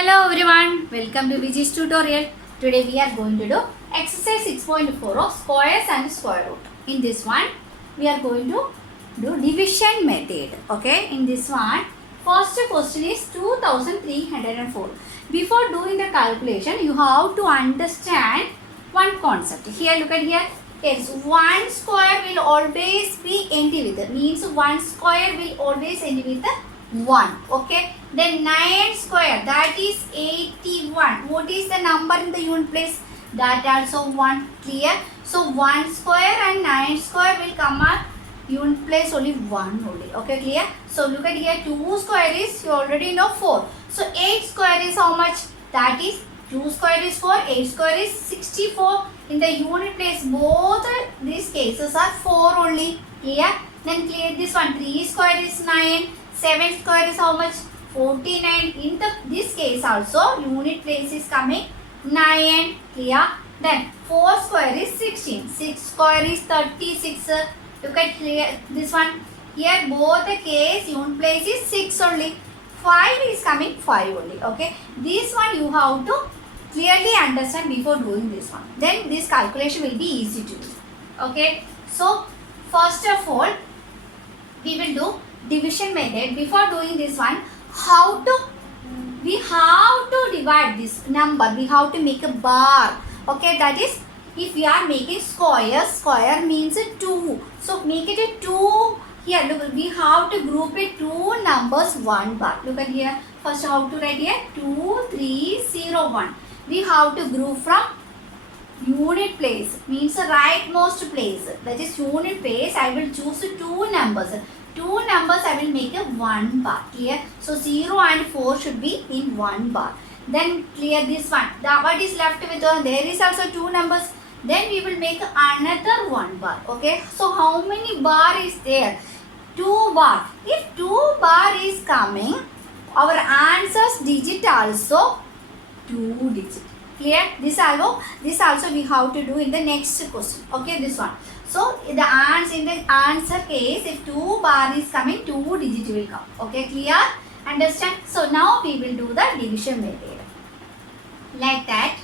Hello everyone, welcome to Viji's tutorial. Today we are going to do exercise 6.4 of squares and square root. In this one, we are going to do division method. Okay, in this one, first question is 2304. Before doing the calculation, you have to understand one concept. Here, look at here. Yes, 1 square will always be ended with, means 1 square will always end with 1. Okay, then 9 square, that is 81. What is the number in the unit place? That also 1. Clear? So 1 square and 9 square will come up unit place only 1 only. Okay, clear? So look at here, 2 square is, you already know, 4. So 8 square is how much? That is 2 square is 4, 8 square is 64. In the unit place, both these cases are 4 only. Clear? Then clear this one. 3 square is 9. 7 square is how much? 49. In this case also, unit place is coming 9. Clear? Then 4 square is 16. 6 square is 36. Look at clear this one. Here both the case unit place is 6 only. 5 is coming 5 only. Okay. This one you have to clearly understand before doing this one. Then this calculation will be easy to do. Okay. So first of all, we will do division method. Before doing this one, we have to divide this number. We have to make a bar. Okay, that is, if we are making square means 2. So make it a 2. Here, look, we have to group it 2 numbers 1 bar. Look at here. First, how to write here? 2, 3, 0, 1. We have to group from unit place, means the rightmost place. That is unit place. I will choose 2 numbers. 2 numbers I will make a 1 bar. Clear? So 0 and 4 should be in 1 bar. Then clear this one. What is left with there is also 2 numbers. Then we will make another 1 bar. Okay. So how many bar is there? 2 bar. If 2 bar is coming, our answer's digit also 2 digit. Clear? This also we have to do in the next question. Okay, this one. So in the answer case, if 2 bar is coming, 2 digit will come. Okay, clear? Understand? So now we will do the division method. Like that.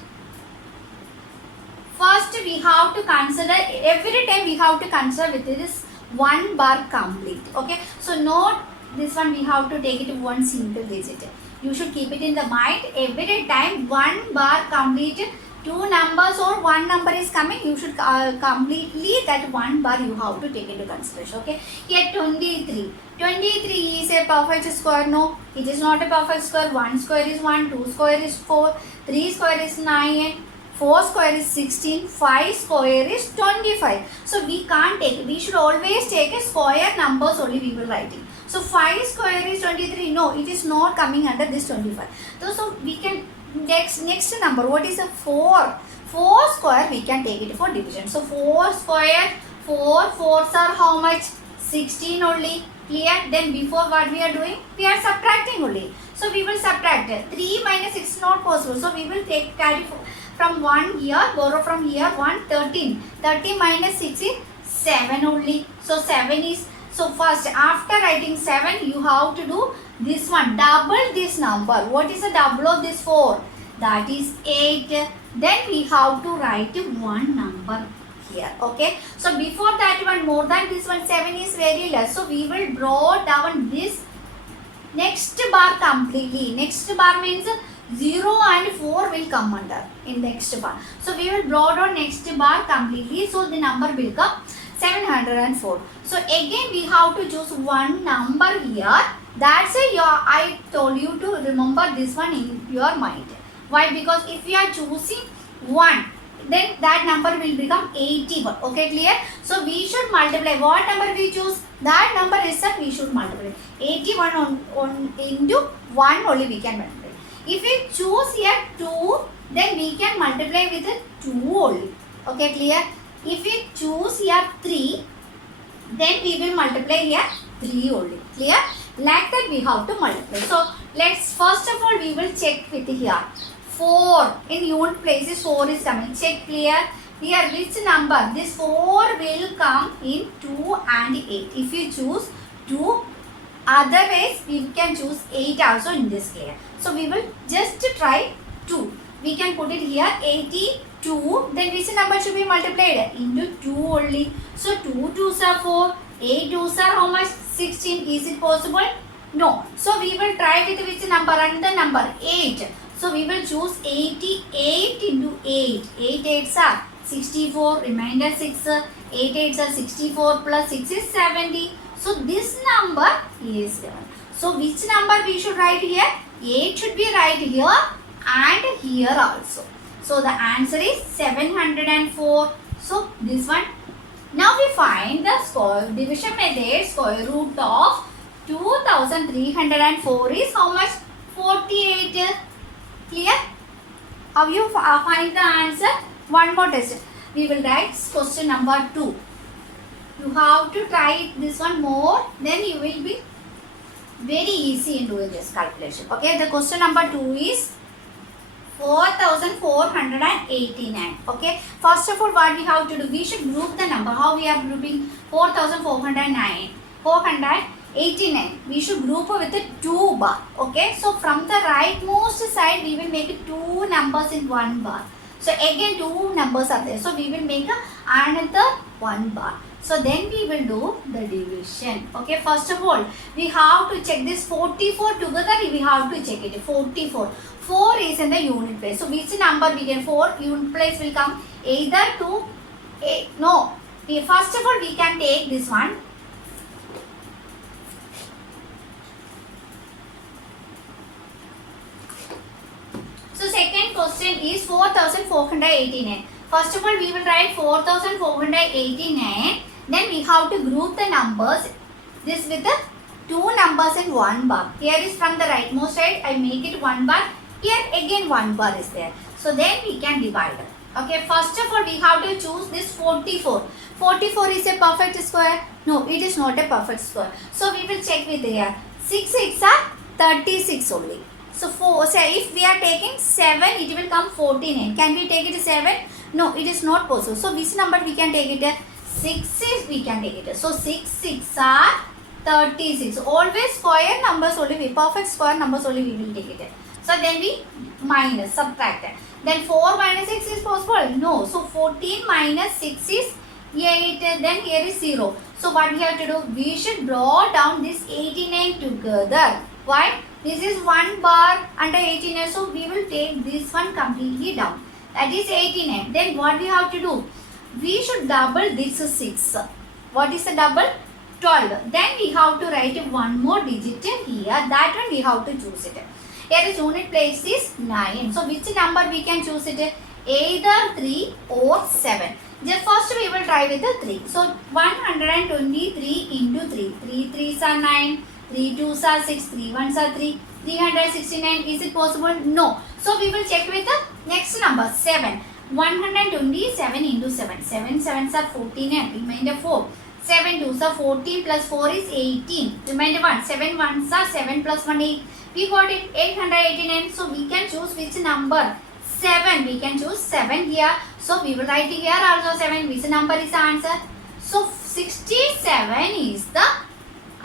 First we have to consider, every time we have to consider with this 1 bar complete. Okay. So note this one, we have to take it to 1 single digit. You should keep it in the mind. Every time 1 bar complete, 2 numbers or 1 number is coming, you should completely that 1 bar you have to take into consideration. Okay. Here 23. 23 is a perfect square. No, it is not a perfect square. 1 square is 1, 2 square is 4, 3 square is 9, 4 square is 16, 5 square is 25. So we can't take, we should always take a square numbers only we will write it. So 5 square is 23. No, it is not coming under this 25. So we can next number. What is a 4? 4 square we can take it for division. So 4 square, 4 fours are how much? 16 only. Clear? Then before what we are doing? We are subtracting only. So we will subtract. 3 minus 6 is not possible. So we will carry from 1 here, borrow from here 1, 13. 13 minus 6 is 7 only. So 7 is, so first after writing 7, you have to do this one. Double this number. What is the double of this 4? That is 8. Then we have to write 1 number here. Okay. So before that one, more than this one, 7 is very less. So we will draw down this next bar completely. Next bar means 0 and 4 will come under in next bar. So we will draw down next bar completely. So the number will come 704. So again we have to choose 1 number here. That's why I told you to remember this one in your mind. Why? Because if we are choosing 1, then that number will become 81. Okay, clear? So we should multiply. What number we choose? That number itself we should multiply. 81 on into 1 only we can multiply. If we choose here 2, then we can multiply with 2 only. Okay, clear? If we choose here 3, then we will multiply here 3 only. Clear? Like that we have to multiply. So let's first of all we will check with here. 4 in unit places 4 is coming. Check. Clear? Here which number? This 4 will come in 2 and 8. If you choose 2, Otherwise, we can choose 8 also in this case. So we will just try 2. We can put it here 82. Then which number should be multiplied? Into 2 only. So 2 2s are 4. 8 2s are how much? 16. Is it possible? No. So we will try with which number? Another number 8. So we will choose 88 into 8. 8 8s are 64. Remainder 6. 8 8s are 64 plus 6 is 70. So this number is given. So which number we should write here? 8 should be right here and here also. So the answer is 704. So this one. Now we find the square division method. Square root of 2304 is how much? 48. Clear? How you find the answer? One more test. We will write question number 2. You have to try this one more, then you will be very easy in doing this calculation. Okay, the question number 2 is 4489. Okay, first of all, what we have to do, we should group the number. How we are grouping? 4409, 489. We should group with the 2 bar. Okay, so from the rightmost side, we will make 2 numbers in 1 bar. So again 2 numbers are there. So we will make another 1 bar. So then we will do the division. Okay, first of all, we have to check this 44 together. We have to check it. 44. 4 is in the unit place. So which number we get? 4 unit place will come either to no. First of all, we can take this one. So second question is 4489. First of all, we will write 4489. Then we have to group the numbers. This with the 2 numbers in 1 bar. Here is from the rightmost side. I make it 1 bar. Here again 1 bar is there. So then we can divide. Okay. First of all, we have to choose this 44. 44 is a perfect square. No, it is not a perfect square. So we will check with here. 6 6 are 36 only. So if we are taking 7, it will come 49. Can we take it 7? No, it is not possible. So which number we can take it? 6 is we can take it. So 6 6 are 36. Always square numbers only, perfect square numbers only we will take it. So then we minus, subtract it. Then 4 minus 6 is possible? No. So 14 minus 6 is 8. Then here is 0. So what we have to do? We should draw down this 89 together. Why? This is 1 bar under 89. So we will take this one completely down. That is 89. Then what we have to do? We should double this 6. What is the double? 12. Then we have to write one more digit here. That one we have to choose it. Here is unit place is 9. So which number we can choose it? Either 3 or 7. Just first we will try with the 3. So 123 into 3. 3 3s are 9. 3 2s are 6. 3 1s are 3. 369. Is it possible? No. So we will check with the next number 7. 127 into 7. 7 7s are 14 and remainder 4. 7 2s are 14 plus 4 is 18. Remainder 1. 7 1s are 7 plus 1 8. We got it 889. So we can choose which number? 7. We can choose 7 here. So we will write here also 7. Which number is the answer? So 67 is the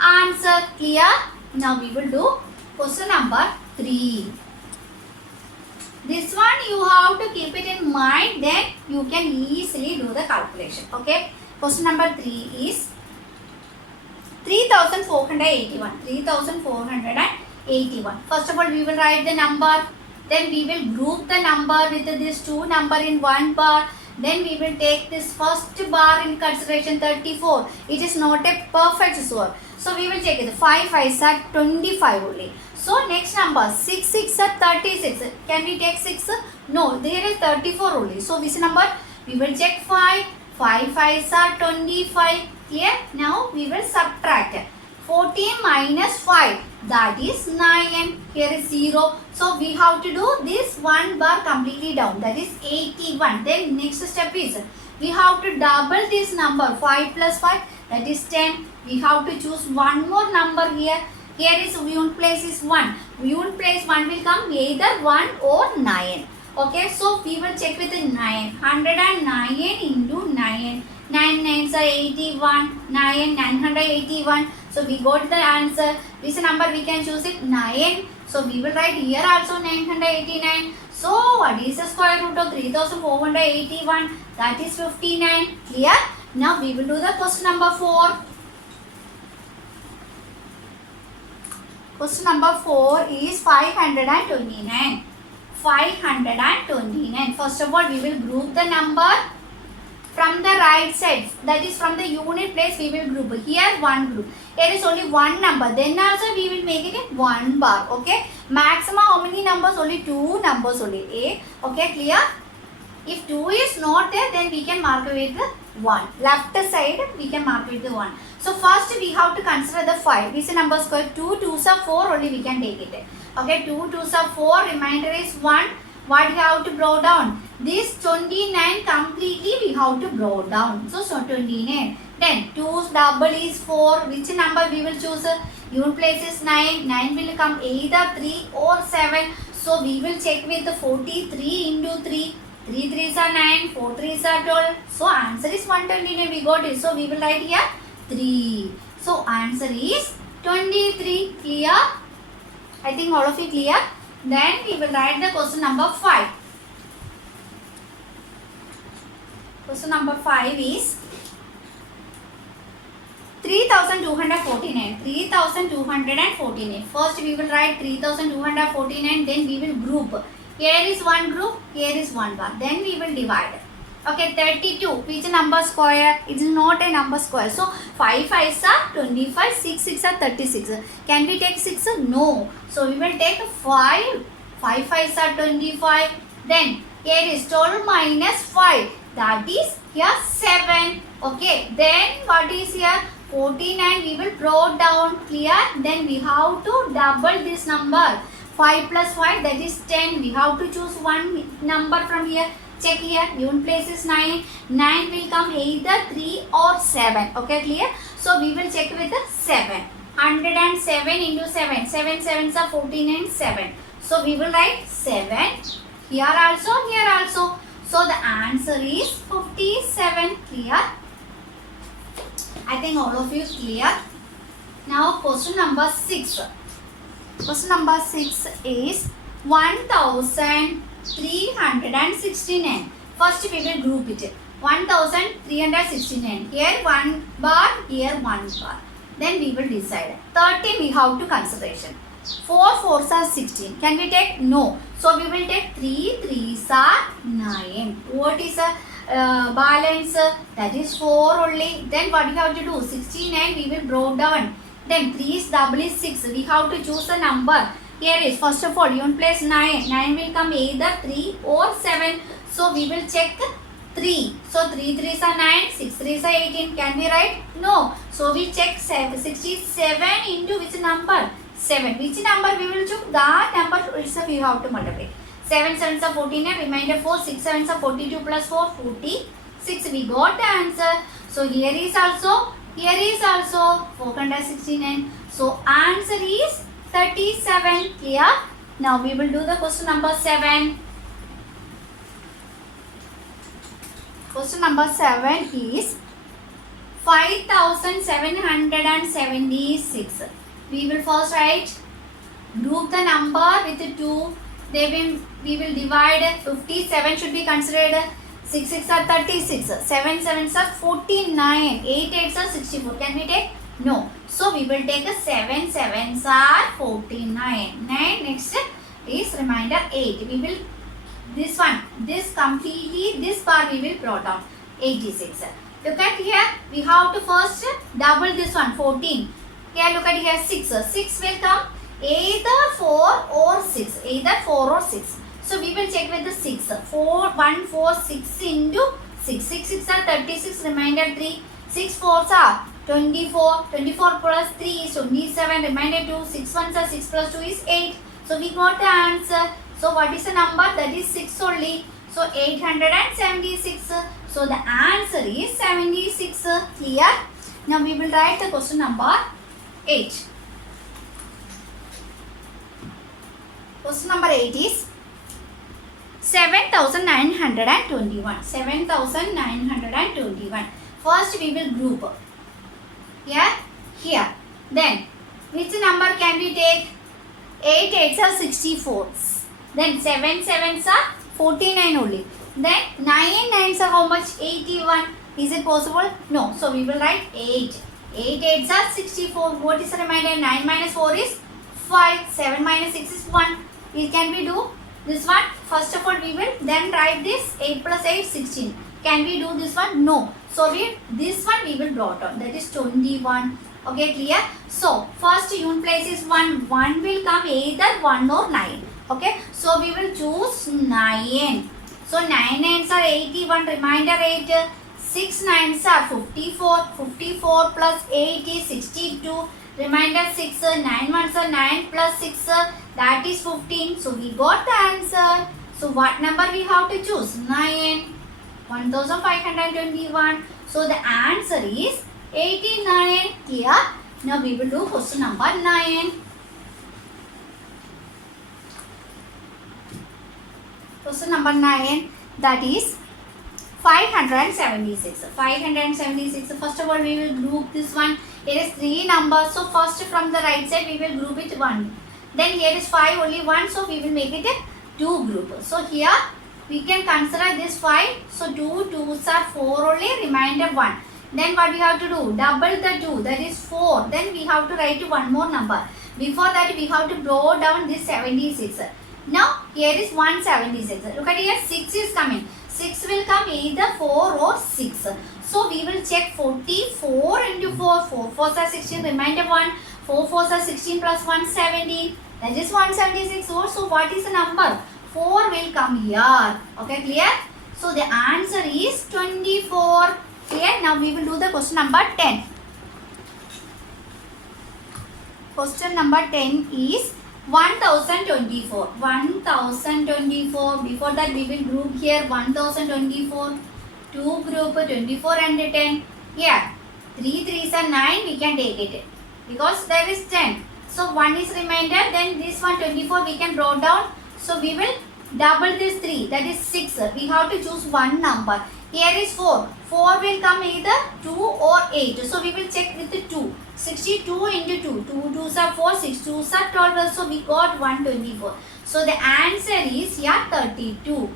answer. Clear? Now we will do question number 3. This one you have to keep it in mind, then you can easily do the calculation. Okay. Question number 3 is 3481. 3481. First of all, we will write the number. Then we will group the number with this 2 number in 1 bar. Then we will take this first bar in consideration 34. It is not a perfect square. So we will check it. 5 5s are 25 only. So next number 6 6 are 36. Can we take 6? No, there is 34 only. So which number? We will check 5. 5 5s are 25. Clear? Now we will subtract. 14 minus 5, that is 9. Here is 0. So we have to do this 1 bar completely down. That is 81. Then next step is we have to double this number. 5 plus 5, that is 10. We have to choose one more number here. Here is unit place is 1. Unit place 1 will come either 1 or 9. Okay, so we will check with the 9. 109 into 9. 9 9s are 81. 9 981. So we got the answer. Which number we can choose it? 9. So we will write here also 989. So what is the square root of 3481? That is 59. Clear? Now we will do the question number 4. Question number 4 is 529. 529. First of all, we will group the number from the right side. That is from the unit place we will group. Here one group. Here is only one number. Then also we will make it one bar. Okay. Maximum how many numbers? Only 2 numbers only. Okay, clear? If 2 is not there, then we can mark with the 1. Left side we can mark with the 1. So first we have to consider the 5. Which number square? 2 2s are 4 only we can take it. Okay, 2 2s are 4. Remainder is 1. What we have to brought down? This 29 completely we have to brought down. So 29. Then 2's double is 4. Which number we will choose? Unit place is 9. 9 will come either 3 or 7. So we will check with the 43 into 3. 3 3s are 9. 4 3s are 12. So answer is 129. We got it. So we will write here 3. So answer is 23. Clear? I think all of you clear. Then we will write the question number 5. Question number 5 is 3249. 3249. First we will write 3249. Then we will group. Here is one group. Here is one bar. Then we will divide. Okay, 32. Which number square? It is not a number square. So 5 5s are 25. 6 6 are 36. Can we take 6? No. So we will take 5. 5 5s are 25. Then here is 12 minus 5. That is here 7. Okay. Then what is here? 49. We will brought down. Clear? Then we have to double this number. 5 plus 5, that is 10. We have to choose one number from here. Check here. Unit place is 9. 9 will come either 3 or 7. Okay, clear? So we will check with the 7. 107 into 7. 7 7s are 49. 7. So we will write 7. Here also, here also. So the answer is 57. Clear? I think all of you clear. Now question number 6. Question number 6 is 1369. First we will group it. 1369. Here one bar, here one bar. Then we will decide. 30 we have to consideration. 4 4s are 16. Can we take? No. So we will take 3 3s are 9. What is a balance? That is 4 only. Then what we have to do? 69 we will brought down. Then 3 is double is 6. We have to choose a number. Here is first of all unit place 9. 9 will come either 3 or 7. So we will check 3. So 3 3s are 9. 6 3s are 18. Can we write? No. So we check 67 into which number? 7. Which number we will choose? That number itself we have to multiply. 7 7s are 49. Remainder 4. 6 7s are 42 plus 4. 46. We got the answer. So here is also. Here is also 469. So answer is 37. Clear? Now we will do the question number 7. Question number 7 is 5776. We will first write, group the number with 2. We will divide. 57 should be considered. 6 6 are 36. 7 7s are 49. 8 8s are 64. Can we take? No. So we will take a 7 7s are 49. 9 next is remainder 8. We will this completely this bar we will brought down 86. Look at here. We have to first double this one 14. Here look at here 6. 6 will come either 4 or 6. Either 4 or 6. So we will check with the 6. 1 4 6 into 6. 6 6 are 36. Remainder 3. 6 4s are 24. 24 plus 3 is 27. Remainder 2. 6 1s are 6 plus 2 is 8. So we got the answer. So what is the number? That is 6 only. So 876. So the answer is 76. Clear? Now we will write the question number 8. Question number 8 is 7921. 7921. First we will group. Here. Then which number can we take? 8 8s are 64. Then 7 7s are 49 only. Then 9 9s are how much? 81. Is it possible? No. So we will write 8. 8 8s are 64. What is the remainder? 9 minus 4 is 5. 7 minus 6 is 1. Can we do this one? First of all we will then write this 8 plus 8 16. Can we do this one? No. So this one we will draw down. That is 21. Okay, clear? So first unit place is 1. 1 will come either 1 or 9. Okay, so we will choose 9. So 9 9s are 81, remainder 8. 6 9s are 54. 54 plus 8 is 62. Remainder 6. 9 1s are 9 plus 6. That is 15. So we got the answer. So what number we have to choose? 9. 1521. So the answer is 89. Clear? Now we will do question number 9. Question number 9, that is 576. 576. First of all we will group this one. Here is 3 numbers. So first from the right side we will group it 1. Then here is 5 only 1. So we will make it a 2 group. So here we can consider this 5. So 2 2s are 4 only, remainder 1. Then what we have to do? Double the 2, that is 4. Then we have to write one more number. Before that we have to draw down this 76. Now here is 176. Look at here, 6 is coming. 6 will come either 4 or 6. So we will check 44 into 4. 4 4s are 16, remainder 1. 4 4s are 16 plus 1 17. That is 176. So what is the number? 4 will come here. Okay, clear? So the answer is 24. Clear? Now we will do the question number 10. Question number 10 is 1024. 1024. Before that we will group here 1024. 2 group 24 and 10. Here 3 3s are 9. We can take it because there is 10. So 1 is remainder. Then this one 24 we can draw down. So we will double this 3. That is 6. We have to choose one number. Here is 4. 4 will come either 2 or 8. So we will check with the 2. 62 into 2. 2 2s are 4. 6 2s are 12. So we got 124. So the answer is here 32.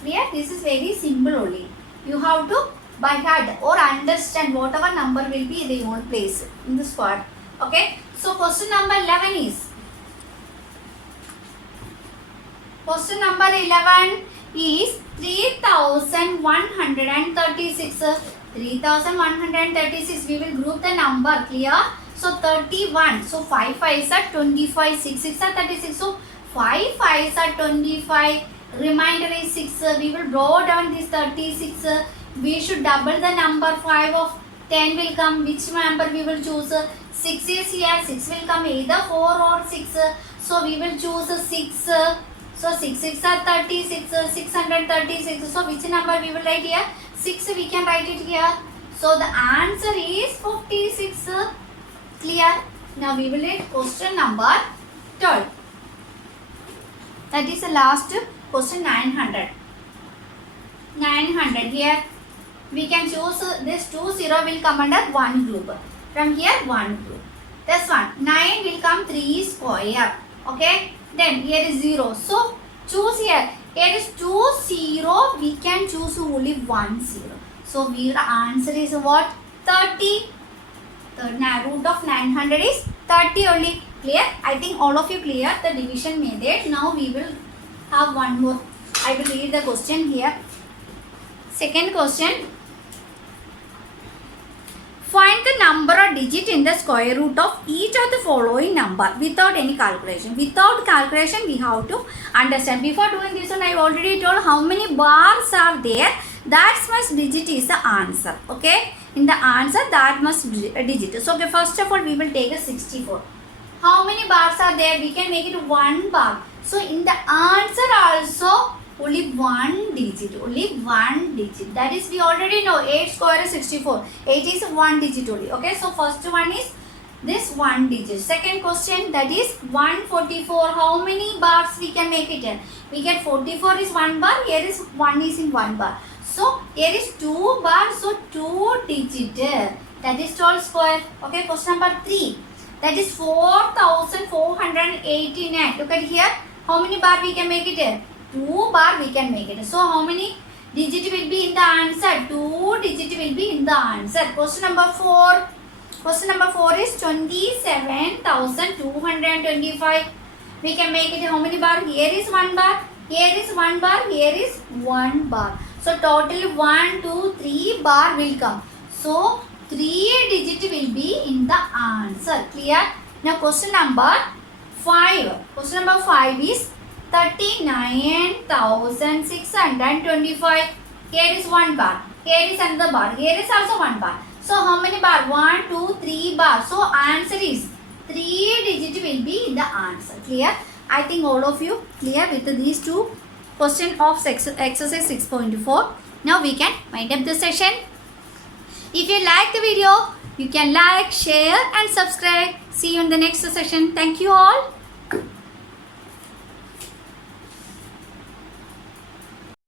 Clear? This is very simple only. You have to by heart or understand whatever number will be in the own place in the square. Okay. So question number 11 is. Question number 11 is 3136. 3136. We will group the number. Clear? So 31. So 5 5s are 25. 6 6 are 36. So 5 5s are 25. Remainder is 6. We will draw down this 36. We should double the number. 5 of 10 will come. Which number we will choose? 6 is here. 6 will come either 4 or 6. So we will choose 6. So 6 6 are 36, 636. So which number we will write here? 6 we can write it here. So the answer is 56. Clear? Now we will read question number 12. That is the last question 900. 900 here. We can choose this 2 0 will come under one group. From here one group. This one 9 will come 3 square. Okay. Then here is 0. So choose here. Here is 2 0. We can choose only 1 0. So the answer is what? 30. The root of 900 is 30 only. Clear? I think all of you clear the division method. Now we will have one more. I will read the question here. Second question. Find the number or digit in the square root of each of the following number without any calculation. Without calculation, we have to understand. Before doing this one, I already told how many bars are there. That much digit is the answer. Okay. In the answer, that much digit. So, okay, first of all, we will take a 64. How many bars are there? We can make it 1 bar. So, in the answer also, only 1 digit. Only 1 digit. That is, we already know 8 square is 64. 8 is 1 digit only. Okay. So, first one is this 1 digit. Second question, that is 144. How many bars we can make it in? We get 44 is 1 bar. Here is 1 is in 1 bar. So, here is 2 bars. So, 2 digit. That is 12 square. Okay. Question number 3. That is 4,489. Look at here. How many bar we can make it? 2 bar we can make it. So how many digit will be in the answer? 2 digit will be in the answer. Question number 4. Question number 4 is 27,225. We can make it how many bar? Here is 1 bar. Here is 1 bar. Here is 1 bar. So total 1, 2, 3 bar will come. So 3 digit will be in the answer. Clear? Now question number 5. Question number 5 is 39,625. Here is 1 bar. Here is another bar. Here is also 1 bar. So how many bar? 1, 2, 3 bar. So answer is 3 digit will be in the answer. Clear? I think all of you clear with these two questions of exercise 6.4. Now we can wind up the session. If you like the video, you can like, share and subscribe. See you in the next session. Thank you all.